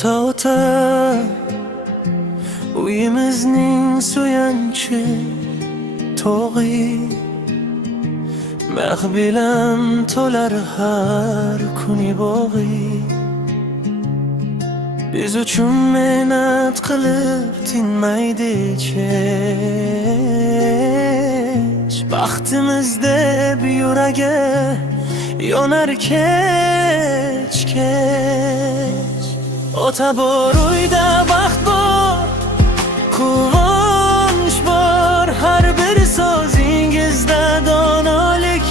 O'ta uyimizning suyanchi tog'i Mix bilan to'lar har kuni bog'i Biz uchun mehnat qilib tinmaydi hech Baxtimiz deb yuragi yonar kech Ota bor uyda baxt bor, quvonch bor Har bir so'zingizda donolik,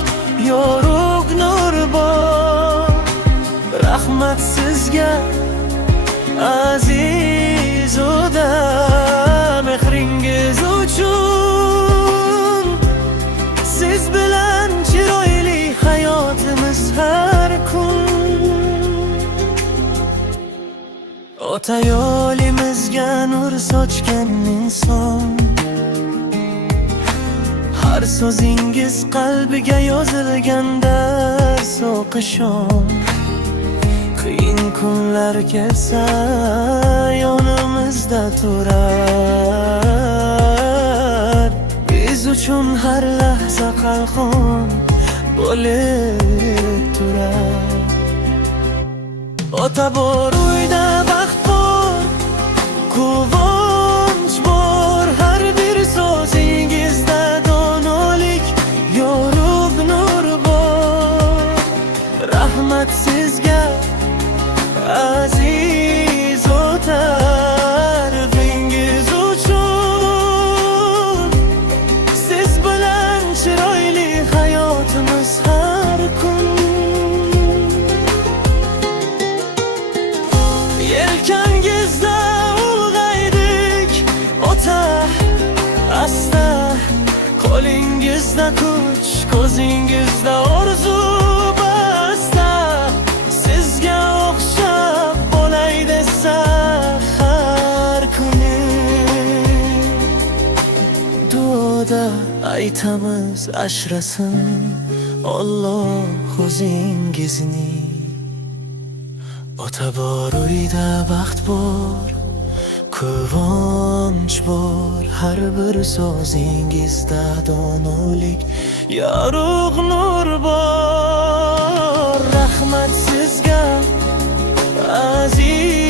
yorug' nur bor Rahmat sizga aziz oda mehringiz uchun Siz bilan chiroyli hayotimiz har kun Ota yo'limizga nur sochgan inson Har so'zingiz qalbiga yozilgan dars o'qishon Qiyin kunlar kelsa yonimizda turar Biz uchun har lahza qalqon bo'lib turar Ota bor uyda baxt bor, quvonch bor Har bir so'zingizda donolik, yorug' nur bor Rahmat sizga aziz ota Tarbiyangiz uchun Siz bilan chiroyli hayotimiz har kun Yelkangizda ulg'aydik ota asta Qo'lingizda kuch, ko'zingizda orzu basta Sizga o'xshab bo'lay desa har kuni Duoda aytamiz asrasin Alloh o'zingizni Ota bor uyda baxt bor, quvonch bor Har bir so'zingizda donolik, yorug' nur bor Rahmat sizga aziz